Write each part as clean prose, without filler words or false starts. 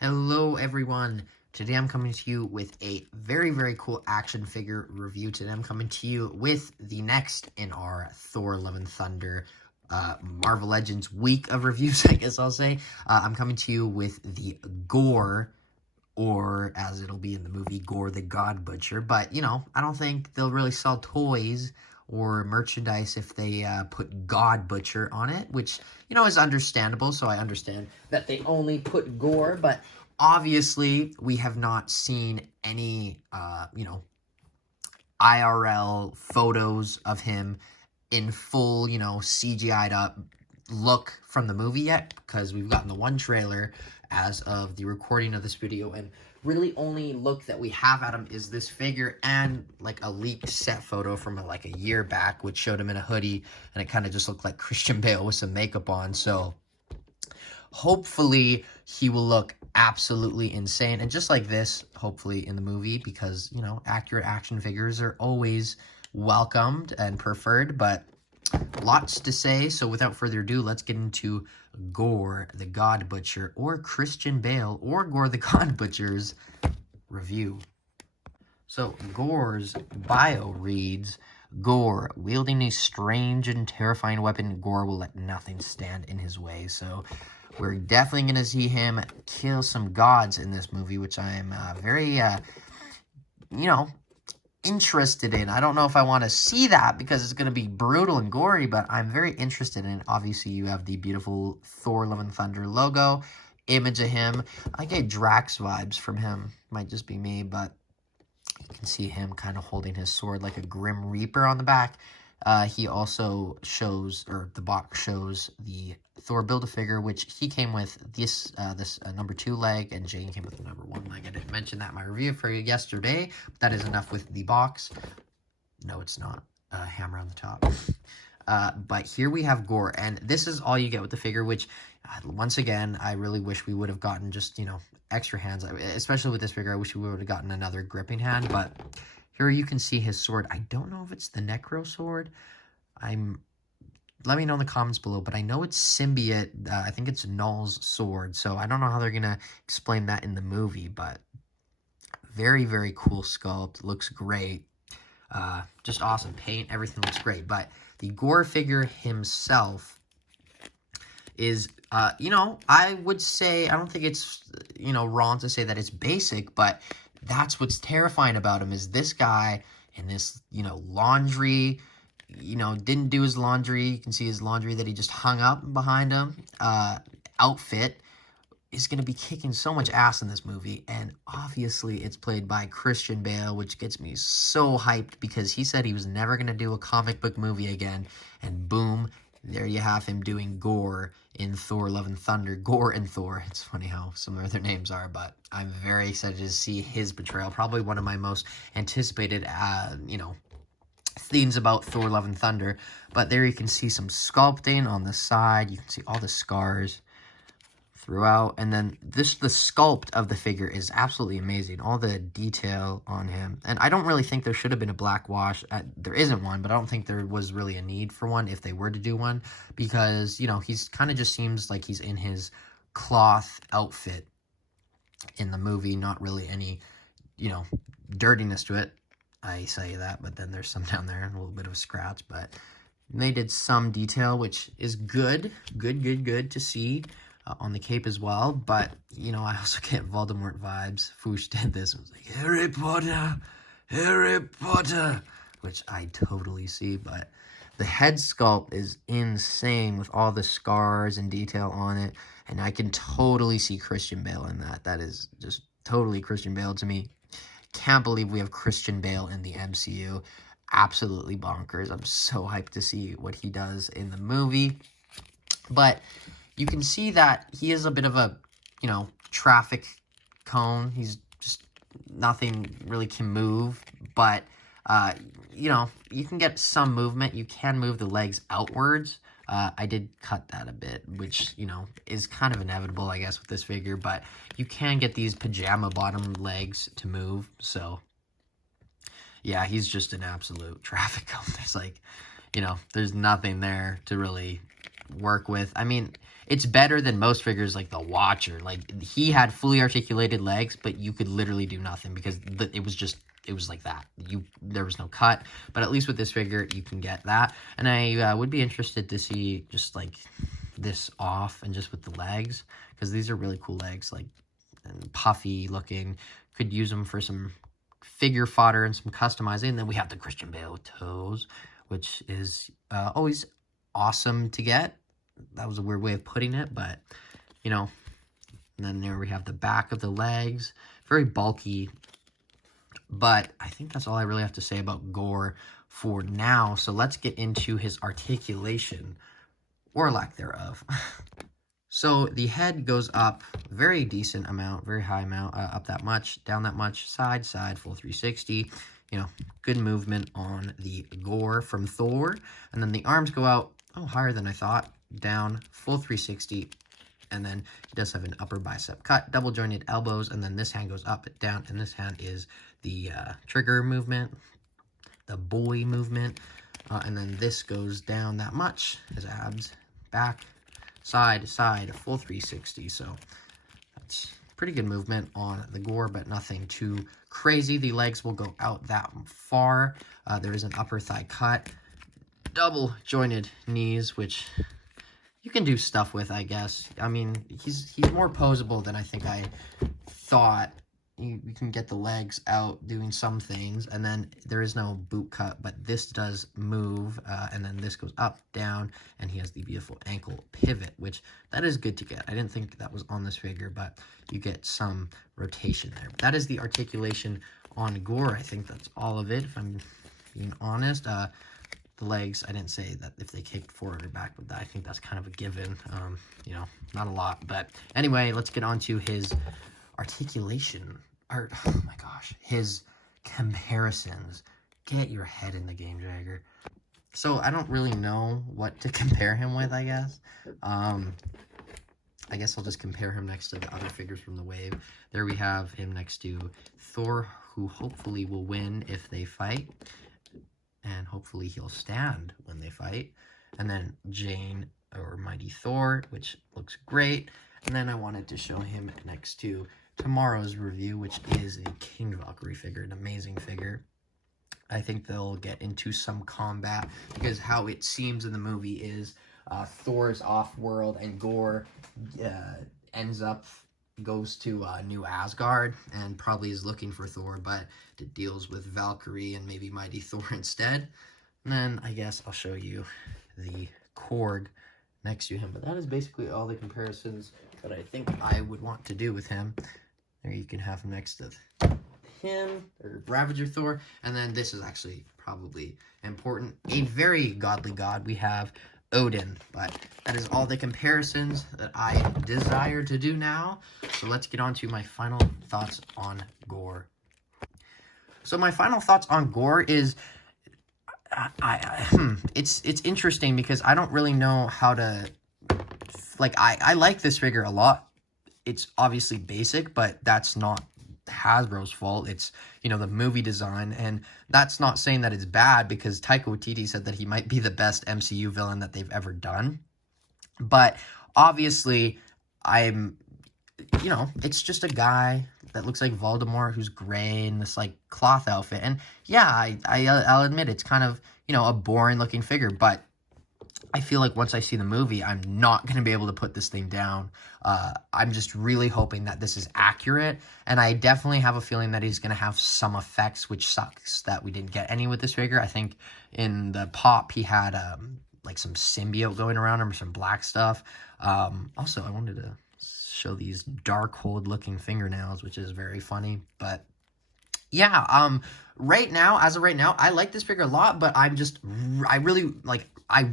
Hello everyone, today I'm coming to you with a very cool action figure review. Today I'm coming to you with the next in our Thor Love and Thunder Marvel Legends week of reviews, I guess I'll say. I'm coming to you with the Gorr, or as it'll be in the movie, Gorr the God Butcher. But, you know, I don't think they'll really sell toys or merchandise if they put God Butcher on it, which, you know, is understandable. So I understand that they only put Gorr, but obviously we have not seen any, IRL photos of him in full, CGI'd up look from the movie yet, because we've gotten the one trailer as of the recording of this video, and really only look that we have at him is this figure and like a leaked set photo from like a year back, which showed him in a hoodie, and it kind of just looked like Christian Bale with some makeup on. So hopefully he will look absolutely insane, and just like this, hopefully in the movie, because, you know, accurate action figures are always welcomed and preferred. But lots to say, so without further ado, let's get into Gorr the God Butcher, or Christian Bale, or Gorr the God Butcher's review. So Gorr's bio reads, Gorr, wielding a strange and terrifying weapon, Gorr will let nothing stand in his way. So we're definitely going to see him kill some gods in this movie, which I'm very, interested in. I don't know if I want to see that because it's going to be brutal and gory, but I'm very interested in it. Obviously, you have the beautiful Thor Love and Thunder logo, image of him. I get Drax vibes from him. Might just be me, but you can see him kind of holding his sword like a Grim Reaper on the back. He also shows, or the box shows, the Thor Build-A-Figure, which he came with this number 2 leg, and Jane came with the number 1 leg. I didn't mention that in my review for yesterday, but that is enough with the box. No, it's not. Hammer on the top. But here we have Gorr, and this is all you get with the figure, which, once again, I really wish we would have gotten just, extra hands. Especially with this figure, I wish we would have gotten another gripping hand, but here you can see his sword. I don't know if it's the Necro sword. Let me know in the comments below, but I know it's Symbiote. I think it's Null's sword, so I don't know how they're going to explain that in the movie, but very cool sculpt. Looks great. Just awesome paint. Everything looks great, but the Gorr figure himself is, I would say, I don't think it's, wrong to say that it's basic, but that's what's terrifying about him, is this guy in this, laundry, didn't do his laundry. You can see his laundry that he just hung up behind him, outfit, is going to be kicking so much ass in this movie. And obviously it's played by Christian Bale, which gets me so hyped, because he said he was never going to do a comic book movie again. And boom, there you have him doing Gorr in Thor Love and Thunder. Gorr and Thor. It's funny how similar their names are, but I'm very excited to see his portrayal. Probably one of my most anticipated, themes about Thor Love and Thunder. But there you can see some sculpting on the side. You can see all the scars throughout, and then the sculpt of the figure is absolutely amazing. All the detail on him, and I don't really think there should have been a black wash. There isn't one, but I don't think there was really a need for one if they were to do one, because he's kind of just seems like he's in his cloth outfit in the movie. Not really any dirtiness to it. I say that, but then there's some down there, a little bit of a scratch, but they did some detail, which is good to see. On the cape as well, but, I also get Voldemort vibes. Foosh did this, it was like, Harry Potter, which I totally see, but the head sculpt is insane with all the scars and detail on it, and I can totally see Christian Bale in that. That is just totally Christian Bale to me. Can't believe we have Christian Bale in the MCU. Absolutely bonkers. I'm so hyped to see what he does in the movie, but you can see that he is a bit of a, traffic cone. He's just, nothing really can move, but, you can get some movement. You can move the legs outwards. I did cut that a bit, which, is kind of inevitable, I guess, with this figure, but you can get these pajama bottom legs to move, so yeah, he's just an absolute traffic cone. There's like, there's nothing there to really work with. I mean, it's better than most figures like the Watcher. Like, he had fully articulated legs, but you could literally do nothing because it was like that. There was no cut, but at least with this figure, you can get that. And I would be interested to see just like this off and just with the legs, because these are really cool legs, like, and puffy looking. Could use them for some figure fodder and some customizing. And then we have the Christian Bale toes, which is always awesome to get. That was a weird way of putting it, but, you know. And then there we have the back of the legs. Very bulky. But I think that's all I really have to say about Gorr for now. So let's get into his articulation, or lack thereof. So the head goes up very decent amount, very high amount, up that much, down that much, side, full 360. You know, good movement on the Gorr from Thor. And then the arms go out, higher than I thought, down, full 360. And then he does have an upper bicep cut, double jointed elbows, and then this hand goes up, down, and this hand is the trigger movement, the boy movement. And then this goes down that much, his abs, back, side to side, a full 360. So that's pretty good movement on the Gorr, but nothing too crazy. The legs will go out that far. There is an upper thigh cut, double jointed knees, which you can do stuff with, I guess. I mean, he's more posable than I think I thought. You can get the legs out doing some things, and then there is no boot cut, but this does move, and then this goes up, down, and he has the beautiful ankle pivot, which that is good to get. I didn't think that was on this figure, but you get some rotation there. But that is the articulation on Gorr. I think that's all of it, if I'm being honest. The legs, I didn't say that if they kicked forward or back, but I think that's kind of a given. You know, not a lot. But anyway, let's get on to his articulation. Oh my gosh, his comparisons. Get your head in the game, Jagger. So I don't really know what to compare him with, I guess. I guess I'll just compare him next to the other figures from the wave. There we have him next to Thor, who hopefully will win if they fight. And hopefully he'll stand when they fight. And then Jane, or Mighty Thor, which looks great. And then I wanted to show him next to tomorrow's review, which is a King Valkyrie figure, an amazing figure. I think they'll get into some combat, because how it seems in the movie is Thor's off-world, and Gorr goes to New Asgard and probably is looking for Thor, but it deals with Valkyrie and maybe Mighty Thor instead. And then I guess I'll show you the Korg next to him. But that is basically all the comparisons that I think I would want to do with him. There you can have him next to him, or Ravager Thor. And then this is actually probably important. A very godly god. We have Odin. But that is all the comparisons that I desire to do now. So let's get on to my final thoughts on Gorr. So my final thoughts on Gorr is, it's interesting because I don't really know how to, like, I like this figure a lot. It's obviously basic, but that's not Hasbro's fault. It's, you know, the movie design, and that's not saying that it's bad, because Taika Waititi said that he might be the best MCU villain that they've ever done. But obviously, you know, it's just a guy that looks like Voldemort who's gray in this, like, cloth outfit. And yeah, I'll admit it's kind of, you know, a boring looking figure, but I feel like once I see the movie, I'm not going to be able to put this thing down. I'm just really hoping that this is accurate, and I definitely have a feeling that he's going to have some effects, which sucks that we didn't get any with this figure. I think in the pop, he had, like, some symbiote going around him, or some black stuff. Also, I wanted to show these Darkhold looking fingernails, which is very funny, but yeah, as of right now, I like this figure a lot, but I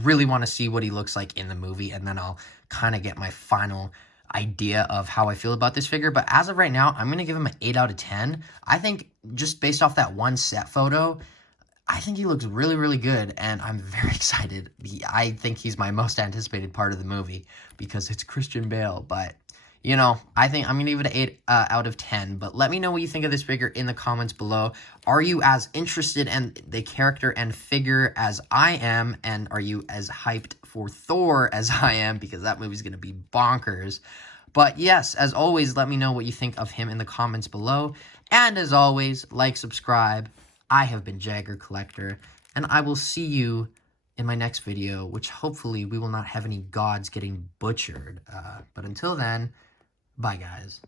really want to see what he looks like in the movie, and then I'll kind of get my final idea of how I feel about this figure. But as of right now, I'm going to give him an 8 out of 10. I think just based off that one set photo, I think he looks really, really good, and I'm very excited. I think he's my most anticipated part of the movie because it's Christian Bale, but you know, I think I'm going to give it an 8 out of 10. But let me know what you think of this figure in the comments below. Are you as interested in the character and figure as I am? And are you as hyped for Thor as I am? Because that movie's going to be bonkers. But yes, as always, let me know what you think of him in the comments below. And as always, like, subscribe. I have been Jagger Collector. And I will see you in my next video, which hopefully we will not have any gods getting butchered. But until then, bye, guys.